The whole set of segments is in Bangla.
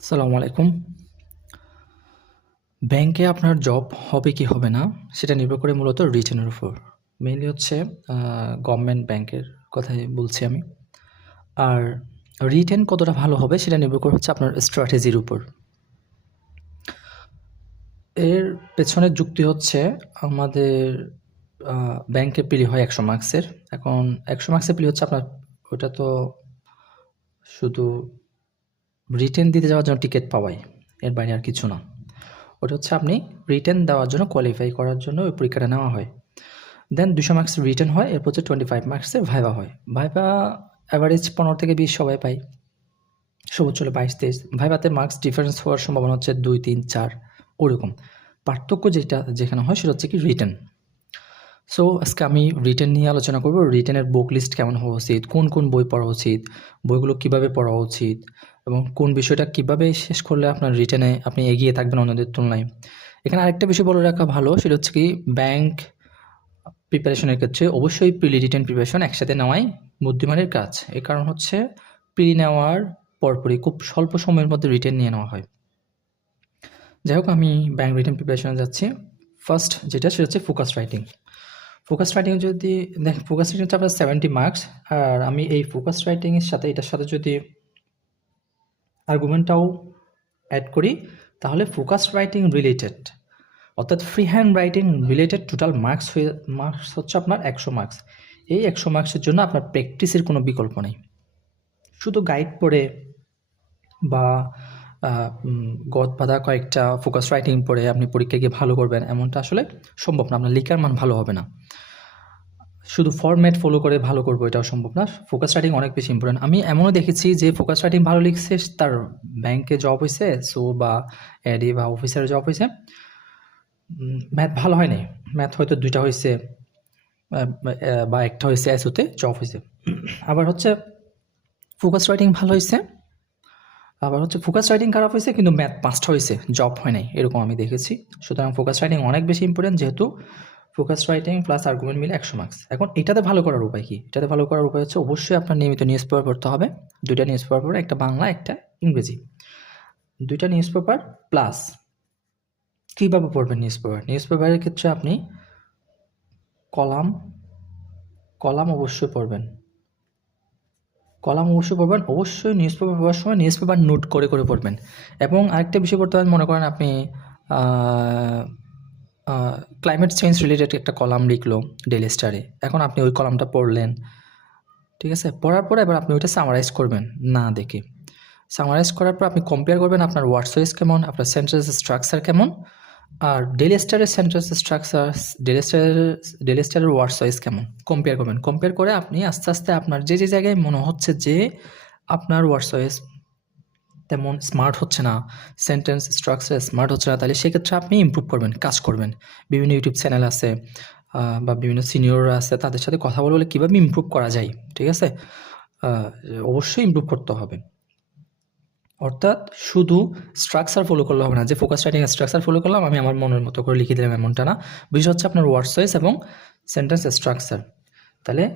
আসসালামু আলাইকুম। ব্যাংকে আপনার জব হবে কি হবে না সেটা নির্ভর করে মূলত রিটেনের উপর। মেইনলি হচ্ছে গভর্নমেন্ট ব্যাংকের কথাই বলছি আমি। আর রিটেন কতটা ভালো হবে সেটা নির্ভর করে হচ্ছে আপনার স্ট্র্যাটেজির উপর। এর পেছনের যুক্তি হচ্ছে আমাদের ব্যাংকের প্রিলি হয় ১০০ মার্কসের। এখন ১০০ মার্কসের প্রিলি হচ্ছে আপনার ওটা তো শুধু রিটেন দিতে যাওয়ার জন্য টিকেট পাওয়াই, এর বাইরে আর কিছু না। ওটা হচ্ছে আপনি রিটেন দেওয়ার জন্য কোয়ালিফাই করার জন্য ওই পরীক্ষাটা নেওয়া হয়। দেন ২০০ মার্কসের রিটেন হয়, এরপর হচ্ছে 25 মার্কসের ভাইভা হয়। ভাইভা অ্যাভারেজ ১৫ থেকে ২০ সবাই পায়, সর্বোচ্চ হলে ২২-২৩। ভাইভাতে মার্কস ডিফারেন্স হওয়ার সম্ভাবনা হচ্ছে ২, ৩, ৪ ওরকম। পার্থক্য যেখানে হয় সেটা হচ্ছে কি রিটেন। সো আজকে আমি রিটেন নিয়ে আলোচনা করব। রিটেনের বুক লিস্ট কেমন হওয়া উচিত, কোন কোন বই পড়া উচিত, বইগুলো কিভাবে পড়া উচিত এবং কোন বিষয়টা কিভাবে শেষ করলে আপনার রিটেনে আপনি এগিয়ে থাকবেন অন্যদের তুলনায়। এখানে আরেকটা বিষয় বলে রাখা ভালো, সেটা হচ্ছে কি ব্যাংক প্রিপারেশনের ক্ষেত্রে অবশ্যই প্রিলি রিটেন প্রিপারেশন একসাথে নেওয়াই বুদ্ধিমানের কাজ। এর কারণ হচ্ছে প্রিলি নেওয়ার পরপরই খুব স্বল্প সময়ের মধ্যে রিটেন নিয়ে নেওয়া হয়। যাই হোক, আমি ব্যাংক রিটেন প্রিপারেশনে যাচ্ছি। ফার্স্ট যেটা সেটা হচ্ছে ফোকাস রাইটিং। ফোকাস রাইটিং যদি দেখেন, ফোকাস রাইটিং হচ্ছে আপনার 70 মার্কস। আর আমি এই ফোকাস রাইটিংয়ের সাথে এটার সাথে যদি আর্গুমেন্টটাও অ্যাড করি তাহলে ফোকাস রাইটিং রিলেটেড অর্থাৎ free hand writing related total marks হচ্ছে আপনার ১০০ মার্কস। এই ১০০ মার্কসের জন্য আপনার প্র্যাকটিসের কোনো বিকল্প নেই। শুধু গাইড পড়ে বা গদ বাঁধা কয়েকটা ফোকাস রাইটিং পড়ে আপনি পরীক্ষায় গিয়ে ভালো করবেন এমনটা আসলে সম্ভব না। আপনার লেখার মান ভালো হবে না। শুধু ফরম্যাট ফলো করে ভালো করবো এটাও সম্ভব না। ফোকাস রাইটিং অনেক বেশি ইম্পর্টেন্ট। আমি এমনও দেখেছি যে ফোকাস রাইটিং ভালো লিখছে, তার ব্যাংকে জব হয়েছে, সো বা এডি বা অফিসারের জব হয়েছে, ম্যাথ ভালো হয় নাই। ম্যাথ হয়তো ২টা হয়েছে বা একটা হয়েছে, এসওতে জব হয়েছে। আবার হচ্ছে ফোকাস রাইটিং ভালো হয়েছে, আবার হচ্ছে ফোকাস রাইটিং খারাপ হয়েছে কিন্তু ম্যাথ ৫টা হয়েছে, জব হয় নাই, এরকম আমি দেখেছি। সুতরাং ফোকাস রাইটিং অনেক বেশি ইম্পর্টেন্ট, যেহেতু ফোকাস রাইটিং প্লাস আর্গুমেন্ট মিলে ১০০ মার্কস। এখন এটাতে ভালো করার উপায় কি? এটাতে ভালো করার উপায় হচ্ছে অবশ্যই আপনার নিয়মিত নিউজ পেপার পড়তে হবে। ২টা নিউজ পেপার পড়ে, একটা বাংলা একটা ইংরেজি। ২টা নিউজ পেপার প্লাস কীভাবে পড়বেন নিউজ পেপার? নিউজ পেপারের ক্ষেত্রে আপনি কলাম অবশ্যই পড়বেন। অবশ্যই নিউজ পেপার পড়ার সময় নিউজ পেপার নোট করে পড়বেন। এবং আরেকটা বিষয় পড়তে পারেন, মনে করেন আপনি ক্লাইমেট চেঞ্জ রিলেটেড একটা কলাম লিখলো ডেইলি স্টারে। এখন আপনি ওই কলামটা পড়লেন, ঠিক আছে? পড়ার পরে এবার আপনি ওইটা সামারাইজ করবেন না দেখে। সামারাইজ করার পর আপনি কম্পেয়ার করবেন আপনার ওয়ার্ড চয়েস কেমন, আপনার সেন্টেন্স স্ট্রাকচার কেমন, আর ডেইলি স্টারের সেন্টেন্স স্ট্রাকচার, ডেইলি স্টারের ওয়ার্ড চয়েস কেমন, কম্পেয়ার করবেন। কম্পেয়ার করে আপনি আস্তে আস্তে আপনার যে জায়গায় মনে হচ্ছে যে আপনার ওয়ার্ড চয়েস তেমন স্মার্ট হচ্ছে না, সেন্টেন্স স্ট্রাকচার স্মার্ট হচ্ছে না, তাহলে সেক্ষেত্রে আপনি ইমপ্রুভ করবেন, কাজ করবেন। বিভিন্ন ইউটিউব চ্যানেল আছে বা বিভিন্ন সিনিয়ররা আছে, তাদের সাথে কথা বলে কীভাবে ইমপ্রুভ করা যায়, ঠিক আছে? অবশ্যই ইমপ্রুভ করতে হবে। অর্থাৎ শুধু স্ট্রাকচার ফলো করলে হবে না, যে ফোকাস রাইটিং স্ট্রাকচার ফলো করলাম, আমি আমার মনের মতো করে লিখে দিলাম, এমনটা না। বিষয় হচ্ছে আপনার ওয়ার্ড চয়েস এবং সেন্টেন্স স্ট্রাকচার। তাহলে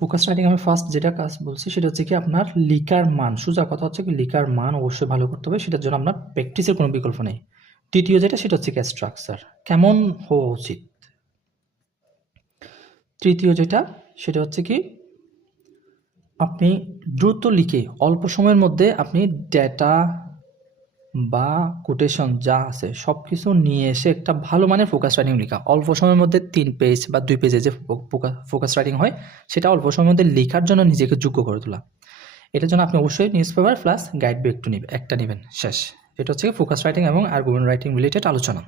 ফোকাস রাইটিং আমি ফার্স্ট যেটা কাজ বলছি সেটা হচ্ছে কি আপনার লিখার মান, সোজা কথা হচ্ছে কি লিখার মান অবশ্যই ভালো করতে হবে, সেটার জন্য আপনার প্র্যাকটিসের কোনো বিকল্প নেই। তৃতীয় যেটা সেটা হচ্ছে কি স্ট্রাকচার কেমন হওয়া উচিত। তৃতীয় যেটা সেটা হচ্ছে কি আপনি দ্রুত লিখে অল্প সময়ের মধ্যে আপনি ডেটা বা কোটেশন যা আছে সব কিছু নিয়ে এসে একটা ভালো মানের ফোকাস রাইটিং লেখা। অল্প সময়ের মধ্যে ৩ পেজ বা ২ পেজে যে ফোকাস রাইটিং হয় সেটা অল্প সময়ের মধ্যে লেখার জন্য নিজেকে যোগ্য করে তোলা। এটার জন্য আপনি অবশ্যই নিউজ পেপার প্লাস গাইড বই একটা নেবেন, শেষ। এটা হচ্ছে ফোকাস রাইটিং এবং আর্গুমেন্ট রাইটিং রিলেটেড আলোচনা।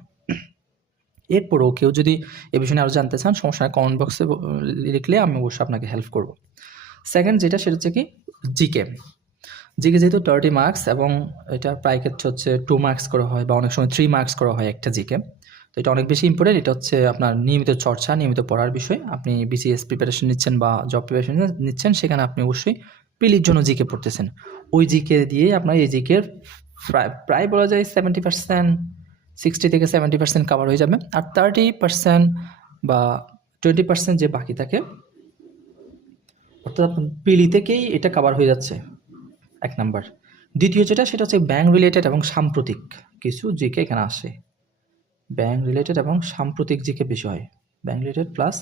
এরপরও কেউ যদি এ বিষয়ে আরও জানতে চান, সমস্যা নাই, কমেন্ট বক্সে লিখলে আমি অবশ্যই আপনাকে হেল্প করব। সেকেন্ড যেটা সেটা হচ্ছে কি জিকে যেহেতু 30 মার্কস এবং এটা প্রায় ক্ষেত্রে হচ্ছে 2 মার্কস করা হয় বা অনেক সময় 3 মার্কস করা হয় একটা জিকে। তো এটা অনেক বেশি ইম্পর্টেন্ট। এটা হচ্ছে আপনার নিয়মিত চর্চা, নিয়মিত পড়ার বিষয়। আপনি বিসিএস প্রিপারেশন নিচ্ছেন বা জব প্রিপারেশন নিচ্ছেন, সেখানে আপনি অবশ্যই প্রিলির জন্য জিকে পড়তেছেন। ওই জিকে দিয়ে আপনার এই জিকের প্রায় বলা যায় 70%, 60 থেকে 70% কভার হয়ে যাবে। আর 30% বা 20% যে বাকি থাকে, অর্থাৎ প্রিলি থেকেই এটা কভার হয়ে যাচ্ছে, 1 নাম্বার। দ্বিতীয় যেটা সেটা হচ্ছে ব্যাংক রিলেটেড এবং সাম্প্রতিক কিছু জিকে এখানে আসে। ব্যাংক রিলেটেড এবং সাম্প্রতিক জিকে বিষয়, ব্যাংক রিলেটেড প্লাস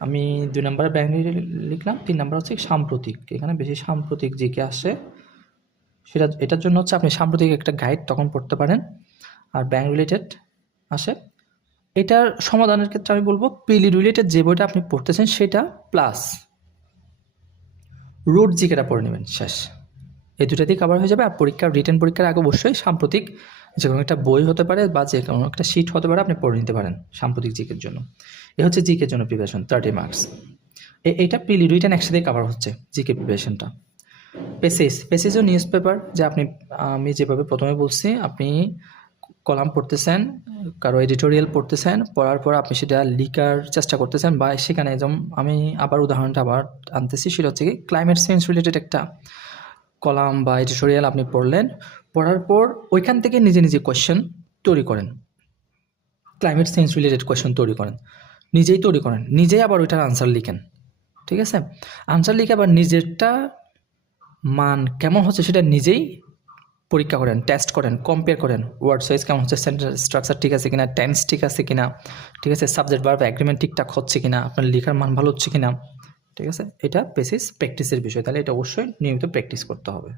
আমি 2 নম্বরে ব্যাংক রিলেটেড লিখলাম, 3 নম্বর হচ্ছে সাম্প্রতিক। এখানে বেশি সাম্প্রতিক জিকে আসে, সেটা এটার জন্য হচ্ছে আপনি সাম্প্রতিক একটা গাইড তখন পড়তে পারেন। আর ব্যাংক রিলেটেড আসে, এটার সমাধানের ক্ষেত্রে আমি বলবো প্রিলি রিলেটেড যে বইটা আপনি পড়তেছেন সেটা প্লাস রুট জিকেটা পড়ে নেবেন, শেষ। এই দুটাতেই কভার হয়ে যাবে। আর পরীক্ষার রিটেন পরীক্ষার আগে অবশ্যই সাম্প্রতিক যে কোনো একটা বই হতে পারে বা যে কোনো একটা শিট হতে পারে, আপনি পড়ে নিতে পারেন সাম্প্রতিক জিকের জন্য। এ হচ্ছে জিকের জন্য প্রিপারেশন, 30 মার্কস। এইটা প্রিলি রিটেন একসাথে কভার হচ্ছে জিকে প্রিপারেশনটা। পেসেজও নিউজ পেপার, যে আমি যেভাবে প্রথমে বলছি, আপনি কলাম পড়তেছেন, কারো এডিটোরিয়াল পড়তেছেন, পড়ার পর আপনি সেটা লিখার চেষ্টা করতেছেন, বা সেখানে যেমন আমি আবার উদাহরণটা আবার আনতেছি, সেটা হচ্ছে কি ক্লাইমেট চেঞ্জ রিলেটেড একটা কলাম বা এডিটোরিয়াল আপনি পড়লেন, পড়ার পর ওইখান থেকে নিজে নিজে কোয়েশ্চেন তৈরি করেন, ক্লাইমেট চেঞ্জ রিলেটেড কোয়েশ্চেন তৈরি করেন, নিজেই তৈরি করেন, নিজেই আবার ওইটার আনসার লিখেন, ঠিক আছে? আনসার লিখে আবার নিজেরটা মান কেমন হচ্ছে সেটা নিজেই পরীক্ষা করেন, টেস্ট করেন, কম্পেয়ার করেন, ওয়ার্ড সাইজ কেমন হচ্ছে, সেন্টেন্স স্ট্রাকচার ঠিক আছে কিনা, টেন্স ঠিক আছে কিনা, ঠিক আছে, সাবজেক্ট ভার্ব এগ্রিমেন্ট ঠিকঠাক হচ্ছে কিনা, আপনার লেখার মান ভালো হচ্ছে কিনা, ঠিক আছে? এটা বেসিস প্র্যাকটিসের বিষয়, তাহলে এটা অবশ্যই নিয়মিত প্র্যাকটিস করতে হবে।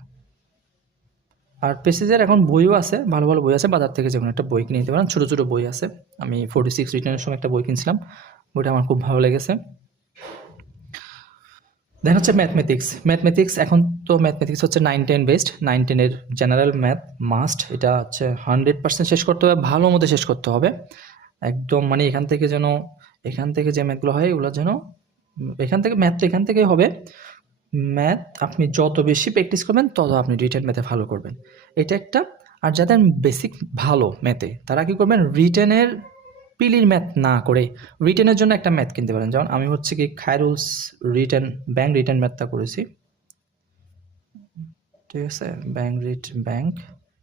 আর পেসেজের এখন বইও আছে, ভালো ভালো বই আছে, বাজার থেকে যে কোনো একটা বই কিনে নিতে পারেন, ছোটো ছোটো বই আছে। আমি 46 রিটার্নের সময় একটা বই কিনছিলাম, বইটা আমার খুব ভালো লেগেছে। দেন হচ্ছে ম্যাথমেটিক্স। এখন তো ম্যাথমেটিক্স হচ্ছে 9-10 বেসড, 9-10 জেনারেল ম্যাথ মাস্ট, এটা হচ্ছে 100% শেষ করতে হবে, ভালো মতো শেষ করতে হবে একদম। মানে এখান থেকে যে ম্যাথগুলো হয় এগুলো যেন এখান থেকেই হবে। ম্যাথ আপনি যত বেশি প্র্যাকটিস করবেন তত আপনি রিটেন ম্যাথে ভালো করবেন, এটা একটা। আর যাদের বেসিক ভালো ম্যাথে, তারা কি করবেন, রিটেনের প্রিলির ম্যাথ না করে রিটেনের জন্য একটা ম্যাথ কিনতে পারেন। যেমন আমি হচ্ছে কি খায়রুলস ব্যাংক রিটেন ম্যাথটা করেছি, ঠিক আছে?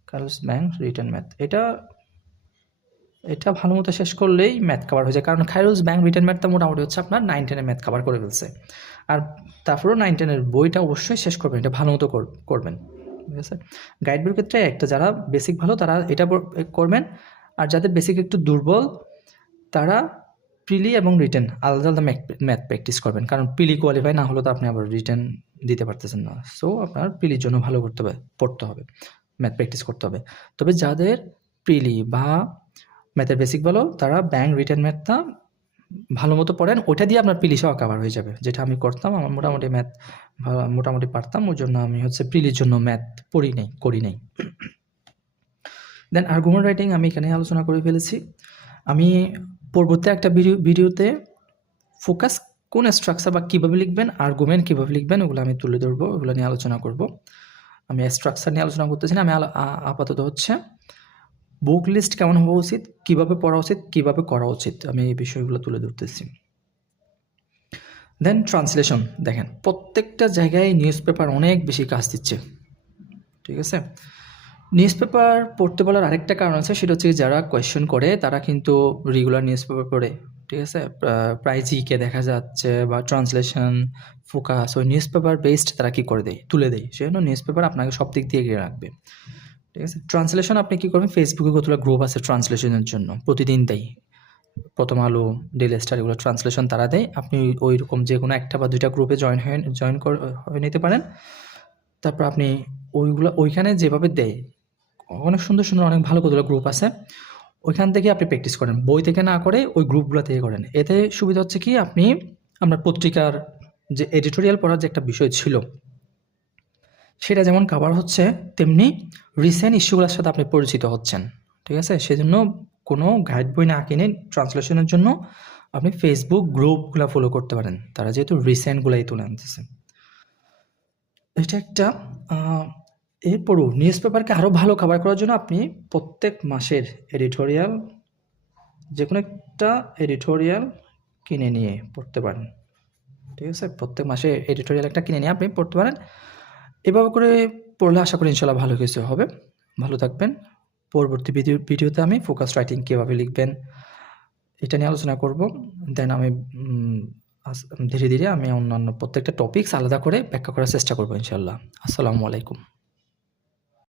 খায়রুলস ব্যাংক রিটেন ম্যাথ, এটা ভালো মতো শেষ করলেই ম্যাথ কভার হয়ে যায়। কারণ খায়রুলস ব্যাংক রিটেন ম্যাথটা মোটামুটি হচ্ছে আপনার 9-10 ম্যাথ কভার করে ফেলছে। আর তারপরেও 9-10 বইটা অবশ্যই শেষ করবেন, এটা ভালো মতো করবেন, ঠিক আছে? গাইড বইয়ের ক্ষেত্রে একটা, যারা বেসিক ভালো তারা এটা করবেন, আর যাদের বেসিক একটু দুর্বল তারা প্রিলি এবং রিটেন আলাদা আলাদা ম্যাথ প্র্যাকটিস করবেন। কারণ প্রিলি কোয়ালিফাই না হলে তো আপনি আবার রিটেন দিতে পারতেছেন না। সো আপনার প্রিলির জন্য ভালো পড়তে হবে, ম্যাথ প্র্যাকটিস করতে হবে। তবে যাদের প্রিলি বা ম্যাথের বেসিক ভালো, তারা ব্যাংক রিটেন ম্যাথটা ভালো মতো পড়েন, ওইটা দিয়ে আপনার প্রিলি সহ কভার হয়ে যাবে, যেটা আমি করতাম। আমার মোটামুটি ম্যাথ মোটামুটি পারতাম, ওই জন্য আমি হচ্ছে প্রিলির জন্য ম্যাথ করি নাই। দেন আর্গুমেন্ট রাইটিং আমি এখানে আলোচনা করে ফেলেছি। আমি পরবর্তী একটা ভিডিওতে ফোকাস কোন স্ট্রাকচার বা কীভাবে লিখবেন, আর্গুমেন্ট কীভাবে লিখবেন, ওগুলো আমি তুলে ধরবো, ওগুলো নিয়ে আলোচনা করব। আমি স্ট্রাকচার নিয়ে আলোচনা করতেছি না, আমি আপাতত হচ্ছে বুক লিস্ট কেমন হওয়া উচিত, কীভাবে পড়া উচিত, কীভাবে করা উচিত, আমি এই বিষয়গুলো তুলে ধরতেছি। দেন ট্রান্সলেশন, দেখেন প্রত্যেকটা জায়গায় নিউজ পেপার অনেক বেশি কাজ দিচ্ছে, ঠিক আছে? নিউজ পেপার পড়তে বলার আরেকটা কারণ আছে, সেটা হচ্ছে যারা কোয়েশ্চেন করে তারা কিন্তু রেগুলার নিউজ পেপার পড়ে, ঠিক আছে? প্রায় জিকে দেখা যাচ্ছে বা ট্রান্সলেশন, ফোকাস, ওই নিউজ পেপার বেসড তারা কী করে দেয়, তুলে দেয়। সেজন্য নিউজ পেপার আপনাকে সব দিক দিয়ে এগিয়ে রাখবে, ঠিক আছে? ট্রান্সলেশন আপনি কী করবেন, ফেসবুকে কতগুলো গ্রুপ আছে ট্রান্সলেশনের জন্য, প্রতিদিন দেয়। প্রথম আলো, ডেইলি স্টার, এগুলো ট্রান্সলেশন তারা দেয়। আপনি ওই রকম যে কোনো একটা বা দুইটা গ্রুপে জয়েন হয়ে নিতে পারেন। তারপর আপনি ওইখানে যেভাবে দেয়, অনেক সুন্দর অনেক ভালো কতগুলো গ্রুপ আছে, ওইখান থেকে আপনি প্র্যাকটিস করেন, বই থেকে না করে ওই গ্রুপগুলো থেকে করেন। এতে সুবিধা হচ্ছে কি, আপনি আপনার পত্রিকার যে এডিটোরিয়াল পড়ার যে একটা বিষয় ছিল সেটা যেমন কভার হচ্ছে, তেমনি রিসেন্ট ইস্যুগুলোর সাথে আপনি পরিচিত হচ্ছেন, ঠিক আছে? সেজন্য কোনো গাইড বই না কিনে ট্রান্সলেশনের জন্য আপনি ফেসবুক গ্রুপগুলো ফলো করতে পারেন, তারা যেহেতু রিসেন্টগুলাই তুলে আনতেছে। এটা একটা। এরপরও নিউজ পেপারকে আরও ভালো কভার করার জন্য আপনি প্রত্যেক মাসের এডিটোরিয়াল, যে কোনো একটা এডিটোরিয়াল কিনে নিয়ে পড়তে পারেন, ঠিক আছে? প্রত্যেক মাসে এডিটোরিয়াল একটা কিনে নিয়ে আপনি পড়তে পারেন। এভাবে করে পড়লে আশা করি ইনশাল্লাহ ভালো কিছু হবে। ভালো থাকবেন। পরবর্তী ভিডিওতে আমি ফোকাস রাইটিং কীভাবে লিখবেন এটা নিয়ে আলোচনা করব। দেন আমি ধীরে ধীরে আমি অন্যান্য প্রত্যেকটা টপিকস আলাদা করে ব্যাখ্যা করার চেষ্টা করবো ইনশাল্লাহ। আসসালামু আলাইকুম।